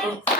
સાથે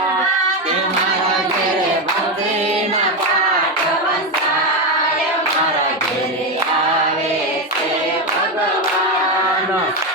না